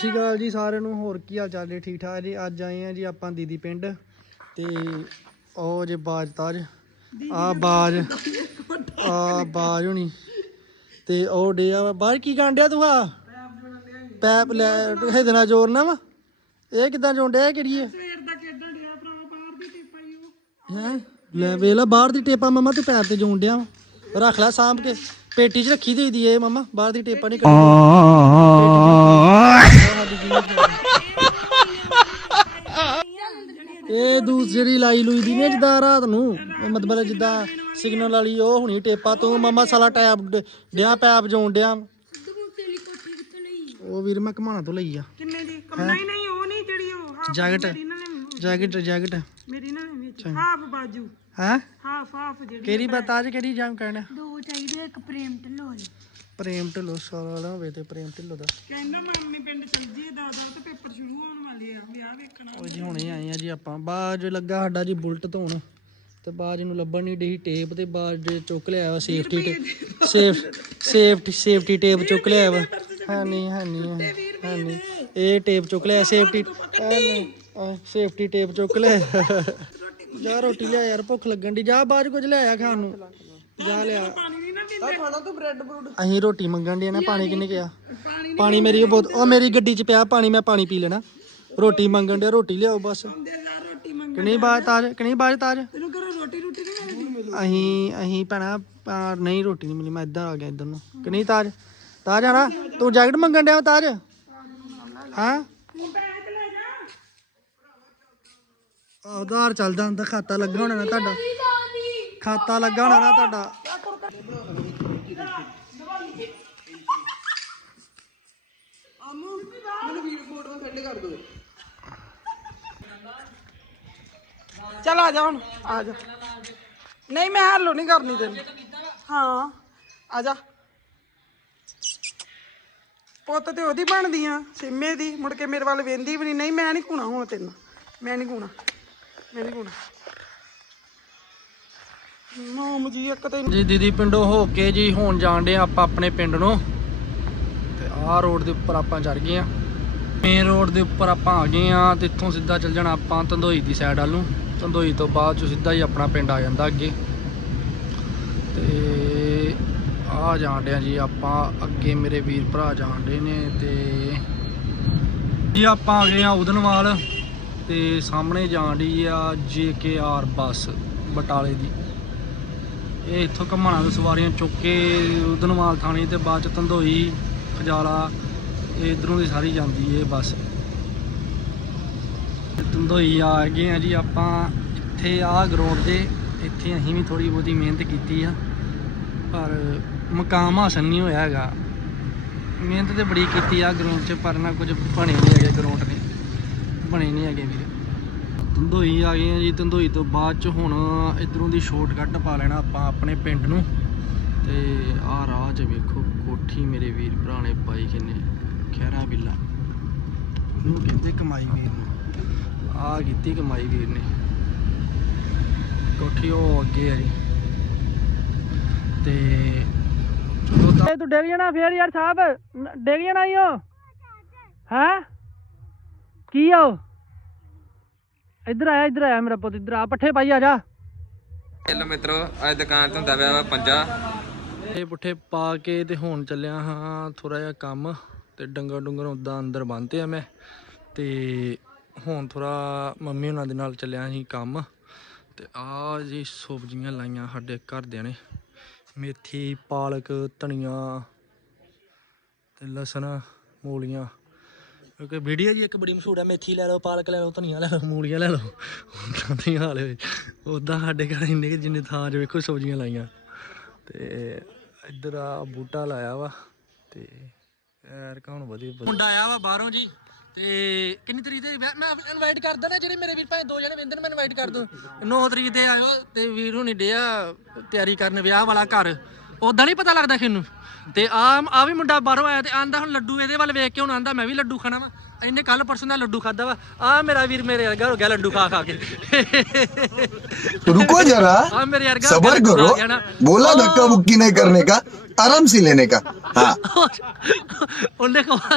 ਸ਼੍ਰੀ ਅਕਾਲ ਜੀ ਸਾਰਿਆਂ ਨੂੰ, ਹੋਰ ਕੀ ਹਾਲ ਚਾਲ ਜੀ ਠੀਕ ਠਾਕ ਜੀ? ਅੱਜ ਆਏ ਆ ਜੀ ਆਪਾਂ ਦੀਦੀ ਪਿੰਡ ਤੇ ਉਹ ਜੇ ਬਾਜ ਤਾਜ, ਆ ਬਾਜ ਆ ਬਾਜ ਹੋਣੀ ਤੇ ਉਹ ਡੇ ਆ ਬਾਹਰ ਕੀ ਕਾਂਡਿਆ ਤੂੰ ਆ? ਪੈਪ ਲੈ ਇਹਦੇ ਨਾਲ ਜੋੜਨਾ ਵਾ? ਇਹ ਕਿਦਾਂ ਜੋੜਿਆ ਇਹ ਕਿਹੜੀ ਹੈ ਹੈ? ਲੈ ਵੇਲਾ ਬਾਹਰ ਦੀ ਟੇਪਾਂ ਮਮਾ ਤੂੰ ਪੈਰ ਤੇ ਜੋੜ ਡਿਆ ਵਾ। ਰੱਖ ਲੈ ਸਾਂਭ ਕੇ, ਪੇਟੀ 'ਚ ਰੱਖੀ ਦੇ ਦੀ ਇਹ ਮਮਾ, ਬਾਹਰ ਦੀ ਟੇਪਾਂ ਨਹੀਂ ਕੱਢਣੀ ਇਹ ਦੂਸਰੀ ਲਾਈ ਲੂਈ ਦੀ ਨੇ ਜਿੱਦਾਂ ਰਾਤ ਨੂੰ। ਮਤਲਬ ਜਿੱਦਾਂ ਸਿਗਨਲ ਵਾਲੀ ਉਹ ਹੁਣੀ ਟੇਪਾ ਤੂੰ ਮਮਾ ਸਾਲਾ ਟੈਪ ਡਿਆ ਪੈਪ ਜੋਣ ਡਿਆ। ਉਹ ਵੀਰ ਮੈਂ ਘਮਾਣਾ ਤੋਂ ਲਈ ਆ। ਕਿੰਨੇ ਦੀ? ਕਮਨਾ ਹੀ? ਨਹੀਂ ਉਹ ਨਹੀਂ ਜਿਹੜੀ ਉਹ ਜੈਕਟ। ਜੈਕਟ ਜੈਕਟ ਮੇਰੀ ਨਾ ਵਿੱਚ ਹਾਫ ਬਾਜੂ। ਹੈ? ਹਾਫ ਹਾਫ ਜਿਹੜੀ ਕਿਹੜੀ ਬਤਾ ਅੱਜ ਕਿਹੜੀ ਜਾਮ ਕਰਨਾ? ਦੋ ਚਾਹੀਦੇ ਇੱਕ ਪ੍ਰੇਮ ਢਿੱਲੋਂ ਦੀ ਪ੍ਰੇਮ ਢਿੱਲੋਂ ਸਾਲਾ ਹੋਵੇ ਤੇ ਪ੍ਰੇਮ ਢਿੱਲੋਂ ਦਾ। ਕਹਿੰਦਾ ਮੰਮੀ ਪਿੰਡ ਚੱਲ ਜੀ ਦਾ ਦਾ ਤੇ ਪੇਪਰ ਸ਼ੁਰੂ ਹੋਣ ਵਾਲੇ ਆ ਵਿਆਹ ਵੇਖਣਾ। ਉਹ ਜੀ ਹੁਣੇ ਆਏ ਆ ਜੀ ਆਪਾਂ। ਬਾਜ ਲੱਗਾ ਸਾਡਾ ਜੀ ਬੁਲਟ ਧੋਣ। ਤੇ ਬਾਜ ਨੂੰ ਲੱਭਣ ਨਹੀਂ ਡਈ ਟੇਪ ਤੇ ਬਾਜ ਜੇ ਚੁੱਕ ਲਿਆ ਵਾ safety tape safe safety safety tape ਚੁੱਕ ਲਿਆ ਵਾ। ਹਾਂ ਨਹੀਂ ਹਾਂ ਨਹੀਂ ਹਾਂ ਨਹੀਂ ਇਹ ਟੇਪ ਚੁੱਕ ਲਿਆ ਸੇਫਟੀ ਸੇਫਟੀ ਟੇਪ ਚੁੱਕ ਲਿਆ ਜਾ ਰੋਟੀ ਲਿਆ ਯਾਰ ਭੁੱਖ ਲੱਗਣ ਦੀ ਜਾ ਬਾਜ ਕੁਝ ਲਿਆਇਆ ਖਾਣ ਨੂੰ। ਜਾ ਲਿਆ। ਖਾਣਾ ਤੂੰ ਬ੍ਰੈਡ ਬਰੂਡ। ਅਸੀਂ ਰੋਟੀ ਮੰਗਣ ਦੇ ਨਾ ਪਾਣੀ ਕਿੰਨੇ ਗਿਆ ਪਾਣੀ ਮੇਰੀ ਉਹ ਬਹੁਤ ਉਹ ਮੇਰੀ ਗੱਡੀ 'ਚ ਪਿਆ ਪਾਣੀ ਮੈਂ ਪਾਣੀ ਪੀ ਲੈਣਾ। ਰੋਟੀ ਮੰਗਣ ਦੇ ਰੋਟੀ ਲਿਆਓ ਬਸ। ਕਿ ਨਹੀਂ ਬਾਜ ਤਾਜ ਕਿ ਨਹੀਂ ਬਾਜ ਤਾਜ? ਤੈਨੂੰ ਘਰੋਂ ਰੋਟੀ ਰੋਟੀ ਨਹੀਂ ਮਿਲਦੀ? ਅਸੀਂ ਅਸੀਂ ਭੈਣਾ ਆ, ਨਹੀਂ ਰੋਟੀ ਨਹੀਂ ਮਿਲੀ ਮੈਂ ਇੱਧਰ ਆ ਗਿਆ ਇੱਧਰ ਨੂੰ। ਕਿ ਨਹੀਂ ਤਾਜ? ਤਾਜ ਆਣਾ? ਤੂੰ ਜੈਕਟ ਮੰਗਣ ਡਿਆ ਤਾਜ? ਹਾਂ? ਆਧਾਰ ਚੱਲਦਾ ਹੁੰਦਾ, ਖਾਤਾ ਲੱਗਾ ਹੋਣਾ ਨਾ ਤੁਹਾਡਾ। ਖਾਤਾ ਲੱਗਾ ਹੋਣਾ ਨਾ ਤੁਹਾਡਾ। ਚੱਲ ਆ ਜਾ ਹੁਣ, ਆ ਜਾ। ਨਹੀਂ, ਮੈਂ ਹੱਲੋ ਨਹੀਂ ਕਰਨੀ ਤੈਨੂੰ। ਹਾਂ, ਆ ਜਾ। ਪੁੱਤ ਤੇ ਉਹਦੀ ਬਣਦੀ ਆ, ਸਿੰਮੇ ਦੀ, ਮੁੜ ਕੇ ਮੇਰੇ ਵੱਲ ਵੇਂਦੀ ਵੀ ਨਹੀਂ। ਨਹੀਂ, ਮੈਂ ਨਹੀਂ ਘੁਣਾ ਹੁਣ ਤੈਨੂੰ। ਮੈਂ ਨਹੀਂ ਘੁਣਾ ਮੈਂ ਨਹੀਂ ਨਾਮ ਜੀ, ਇੱਕ ਤੈਨੂੰ ਜੀ, ਦੀਦੀ ਪਿੰਡੋਂ ਹੋ ਕੇ ਜੀ, ਹੁਣ ਜਾਣ ਡੇ ਆਪਾਂ ਆਪਣੇ ਪਿੰਡ ਨੂੰ। ਤੇ ਆਹ ਰੋਡ ਦੇ ਉੱਪਰ ਆਪਾਂ ਚੜ ਗਏ ਆ ਮੇਨ ਰੋਡ ਦੇ ਉੱਪਰ ਆਪਾਂ ਆ ਗਏ ਆ ਤੇ ਇੱਥੋਂ ਸਿੱਧਾ ਚੱਲ ਜਾਣਾ ਆਪਾਂ ਧੰਦੋਈ ਦੀ ਸਾਈਡ ਵੱਲ ਨੂੰ। ਧੰਦੋਈ ਤੋਂ ਬਾਅਦ ਚ ਸਿੱਧਾ ਹੀ ਆਪਣਾ ਪਿੰਡ ਆ ਜਾਂਦਾ ਅੱਗੇ। ਤੇ ਆ ਜਾਣ ਡਿਆ ਜੀ ਆਪਾਂ, ਅੱਗੇ ਮੇਰੇ ਵੀਰ ਭਰਾ ਜਾਣ ਡੇ ਨੇ ਤੇ ਜੀ ਆਪਾਂ ਆ ਗਏ ਆ ਉਦਨਵਾਲ। ਤੇ ਸਾਹਮਣੇ ਜਾਣ ਡਈ ਆ ਜੇਕੇਆਰ ਬੱਸ ਬਟਾਲੇ ਦੀ। ਇਹ ਇੱਥੋਂ ਘਮਾਣਾ ਤੋਂ ਸਵਾਰੀਆਂ ਚੁੱਕ ਕੇ ਉਦਨਵਾਲ ਥਾਣੇ ਤੇ ਬਾਅਦ ਚ ਧੰਦੋਈ, ਖਜਾਲਾ, ਇਹ ਇਧਰੋਂ ਦੀ ਸਾਰੀ ਜਾਂਦੀ ਇਹ ਬੱਸ। ਤੇ ਧੰਦੋਈ ਆ ਗਏ ਆ ਜੀ ਆਪਾਂ ਇੱਥੇ ਆ ਗਰਾਊਂਡ ਦੇ ਇੱਥੇ ਅਸੀਂ ਵੀ ਥੋੜੀ ਬਹੁਤੀ ਮਿਹਨਤ ਕੀਤੀ ਆ, ਪਰ ਮਕਾਮ ਹਾਸਲ ਨਹੀਂ ਹੋਇਆ ਹੈਗਾ। ਮਿਹਨਤ ਤੇ ਬੜੀ ਕੀਤੀ ਆ ਗਰਾਊਂਡ 'ਚ, ਪਰ ਨਾ ਕੁਝ ਬਣੇ ਨਹੀਂ ਹੈਗੇ ਗਰਾਊਂਡ ਨੇ। ਬਣੇ ਨਹੀਂ ਹੈਗੇ ਵੀਰੇ। ਤੰਦੋਈ ਆ ਗਏ ਆ ਜੀ ਤੰਦੋਈ ਤੋਂ ਬਾਅਦ ਚ ਹੁਣ ਇਧਰੋਂ ਦੀ ਸ਼ਾਰਟਕਟ ਪਾ ਲੈਣਾ ਆਪਾਂ ਆਪਣੇ ਪਿੰਡ ਨੂੰ। ਤੇ ਆਹ ਰਾਹ 'ਚ ਵੇਖੋ, ਕੋਠੀ ਮੇਰੇ ਵੀਰ ਭਰਾ ਨੇ ਪਾਈ ਕਿੰਨੇ ਖੈਰਾ ਬਿੱਲਾ। ਇਹਨੂੰ ਕਹਿੰਦੇ ਕਮਾਈ ਵੀਰ ਨੂੰ। ਆਹ ਕੀਤੀ ਕਮਾਈ ਵੀਰ ਨੇ। ਕੋਠੀ ਉਹ ਅੱਗੇ ਆ ਜੀ। ਤੇ ਚਲੋ ਤਾਂ ਤੂੰ ਡਿੱਗ ਜਾਣਾ ਫੇਰ ਯਾਰ ਸਾਹਿਬ। ਨ- ਜਾਣਾ ਈ ਓ। ਹੈ? ਕੀ ਆ ਇੱਧਰ ਆਇਆ ਇੱਧਰ ਆਇਆ ਮੇਰਾ ਪੁੱਤ ਇੱਧਰ ਆ ਪੱਠੇ ਪਾਈ ਆ ਜਾ। ਹੈਲੋ ਮਿੱਤਰੋ ਅੱਜ ਦੁਕਾਨ ਤੋਂ ਹੁੰਦਾ ਪਿਆ ਵਾ ਪੰਜਾ। ਇਹ ਪੁੱਠੇ ਪਾ ਕੇ ਤੇ ਹੁਣ ਚੱਲਿਆ ਹਾਂ ਥੋੜਾ ਜਿਹਾ ਕੰਮ ਤੇ ਡੰਗਰ ਡੁੰਗਰ ਉਦਾਂ ਅੰਦਰ ਬੰਨਤੇ ਆ ਮੈਂ। ਤੇ ਹੁਣ ਥੋੜਾ ਮੰਮੀ ਉਹਨਾਂ ਦੇ ਨਾਲ ਚੱਲਿਆ ਸੀ ਕੰਮ। ਤੇ ਆ ਜੀ ਸਬਜ਼ੀਆਂ ਲਾਈਆਂ ਸਾਡੇ ਘਰਦਿਆਂ ਨੇ। ਮੇਥੀ ਪਾਲਕ ਧਨੀਆ ਤੇ ਲਸਣ ਮੂਲੀਆਂ। ਕਿਉਂਕਿ ਵੀਡੀਓ ਜੀ ਇੱਕ ਬੜੀ ਮਸ਼ਹੂਰ ਹੈ, ਮੇਥੀ ਲੈ ਲਓ, ਪਾਲਕ ਲੈ ਲਓ, ਧਨੀਆ ਲੈ ਲਓ, ਮੂਲੀਆਂ ਲੈ ਲਓ। ਉਦਾਂ ਦੀ ਹਾਲ ਹੋਏ ਉਦਾਂ ਸਾਡੇ ਘਰ ਇੰਨੇ ਜਿੰਨੇ ਥਾਂ 'ਚ ਵੇਖੋ ਸਬਜ਼ੀਆਂ ਲਾਈਆਂ। ਤੇ ਇੱਧਰ ਆ ਬੂਟਾ ਲਾਇਆ ਵਾ, ਤੇ ਯਾਰ ਕੌਣ ਵਧੀਆ ਮੁੰਡਾ ਆਇਆ ਵਾ ਬਾਹਰੋਂ ਜੀ, ਤੇ ਕਿੰਨੀ ਤਰੀਕ ਤੇ ਵਿਆਹ- ਮੈਂ ਇਨਵਾਈਟ ਕਰ ਦਣਾ ਜਿਹੜੇ ਮੇਰੇ ਵੀਰ ਭਾਵੇਂ ਦੋ ਜਣੇ ਵਿੰਦੇ ਨੇ, ਮੈਂ ਇਨਵਾਈਟ ਕਰ ਦੂੰ। 9 ਤਰੀਕ ਤੇ ਆਇਓ, ਤੇ ਵੀਰ ਹੁਣੀ ਡਿਆ ਤਿਆਰੀ ਕਰਨ ਵਿਆਹ ਵਾਲਾ ਘਰ। ਉਦਾਂ ਨਹੀਂ ਪਤਾ ਲੱਗਦਾ ਖੇਨੂੰ। ਤੇ ਆ ਆ ਵੀ ਮੁੰਡਾ ਬਾਹਰੋਂ ਆਇਆ ਤੇ ਆਂਦਾ ਹੁਣ ਲੱਡੂ ਇਹਦੇ ਵੱਲ ਵੇਖ ਕੇ ਹੁਣ ਆਂਦਾ ਮੈਂ ਵੀ ਲੱਡੂ ਖਾਣਾ ਵਾ। ਇਹਨੇ ਕੱਲ ਪਰਸੋਂ ਦਾ ਲੱਡੂ ਖਾਦਾ ਵਾ। ਆ ਮੇਰਾ ਵੀਰ ਮੇਰੇ ਵਰਗਾ ਹੋ ਗਿਆ ਲੱਡੂ ਖਾ ਖਾ ਕੇ। ਰੁਕੋ ਜਰਾ। ਆ ਮੇਰੇ ਵਰਗਾ ਸਬਰ ਕਰੋ। ਬੋਲਾ ਧੱਕਾ ਮੁੱਕੀ ਨਹੀਂ ਕਰਨੇ ਦਾ आराम से लेने का हाँ उन्होंने कहा